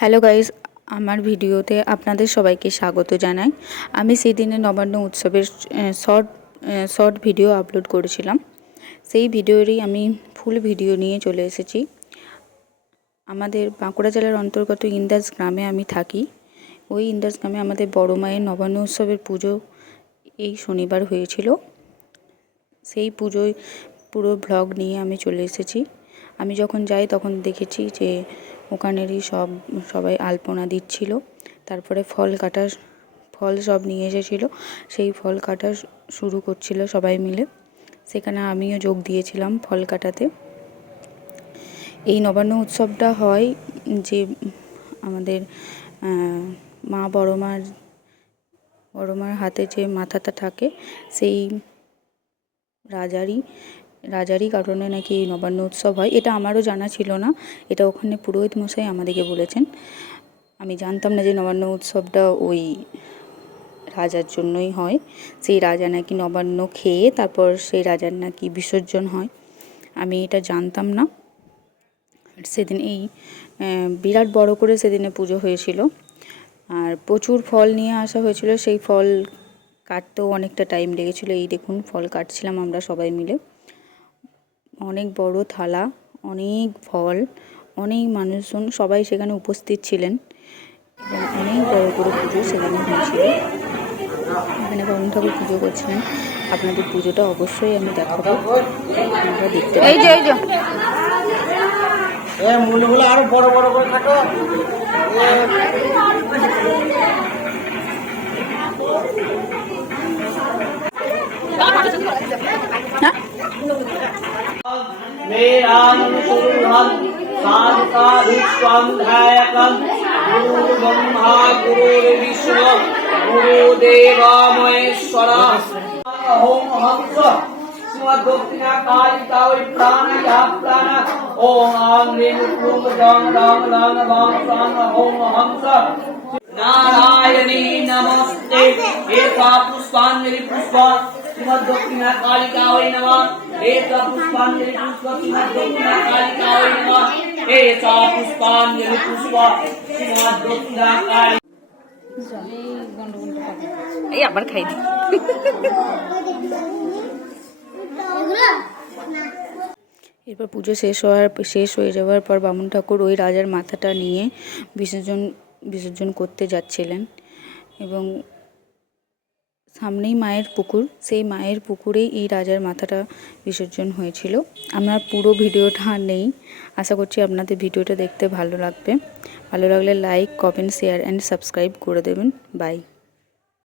Hello guys, আমার ভিডিওতে আপনাদের সবাইকে স্বাগত জানাই। আমি সেই দিনে নবান্ন উৎসবের শর্ট ভিডিও আপলোড করেছিলাম। সেই ভিডিওরই আমি ফুল ভিডিও নিয়ে চলে এসেছি। আমাদের বাঁকুড়া জেলার অন্তর্গত ইন্দাস গ্রামে আমি থাকি। ওই ইন্দাস গ্রামে আমাদের বড় মায়ের নবান্ন উৎসবের পুজো এই শনিবার হয়েছিল। সেই পুজোয় পুরো ব্লগ নিয়ে আমি চলে এসেছি। আমি যখন যাই তখন দেখেছি যে ওখানেরই সবাই আলপনা দিচ্ছিল। তারপরে ফল সব নিয়ে এসেছিলো, সেই ফল কাটা শুরু করছিল সবাই মিলে। সেখানে আমিও যোগ দিয়েছিলাম ফল কাটাতে। এই নবান্ন উৎসবটা হয় যে আমাদের বড় মার হাতে যে মাথাটা থাকে সেই রাজারই কারণে নাকি এই নবান্ন উৎসব হয়। এটা আমারও জানা ছিল না, এটা ওখানে পুরোহিত মশাই আমাদেরকে বলেছেন। আমি জানতাম না যে নবান্ন উৎসবটা ওই রাজার জন্যই হয়। সেই রাজা নাকি নবান্ন খেয়ে তারপর সেই রাজার নাকি বিসর্জন হয়, আমি এটা জানতাম না। সেদিন বিরাট বড় করে সেদিনে পুজো হয়েছিল, আর প্রচুর ফল নিয়ে আসা হয়েছিল। সেই ফল কাটতেও অনেকটা টাইম লেগেছিলো। এই দেখুন ফল কাটছিলাম আমরা সবাই মিলে। অনেক বড় থালা, অনেক ফল, অনেক মানুষজন সবাই সেখানে উপস্থিত ছিলেন এবং অনেক বড় করে পুজো সেখানে হয়েছিল। এখানে বরুণ ঠাকুর পুজো করছিলেন। আপনাদের পুজোটা অবশ্যই আমি দেখাবো, আপনারা দেখতে আরো বড় বড় করে থাকো। गुरुदेव महेश्वर ओम हंस दक्षिणा कालिका प्राण या प्राण ओम आं ह्रीं क्लूं गं राम राम वां प्राण ओम हंस नारायणी नमस्ते एका पुष्पांजलि पुष्प दक्षिणा कालिका वै नमः एका पुष्पांजलि पुष्प दक्षिणा कालिका वै नमः एका पुष्पांजलि पुष्प दक्षिणा कालिका এই আবার খাই দি। এরপর পুজো শেষ হয়ে যাওয়ার পর বামুন ঠাকুর ওই রাজার মাথাটা নিয়ে বিসর্জন করতে যাচ্ছিলেন এবং সামনেই মায়ের পুকুর, সেই মায়ের পুকুরেই এই রাজার মাথাটা বিসর্জন হয়েছিল। আমার পুরো ভিডিওটা নেই, আশা করছি আপনাদের ভিডিওটা দেখতে ভালো লাগবে। ভালো লাগলে like, comment, share and subscribe করে দেবেন। বাই।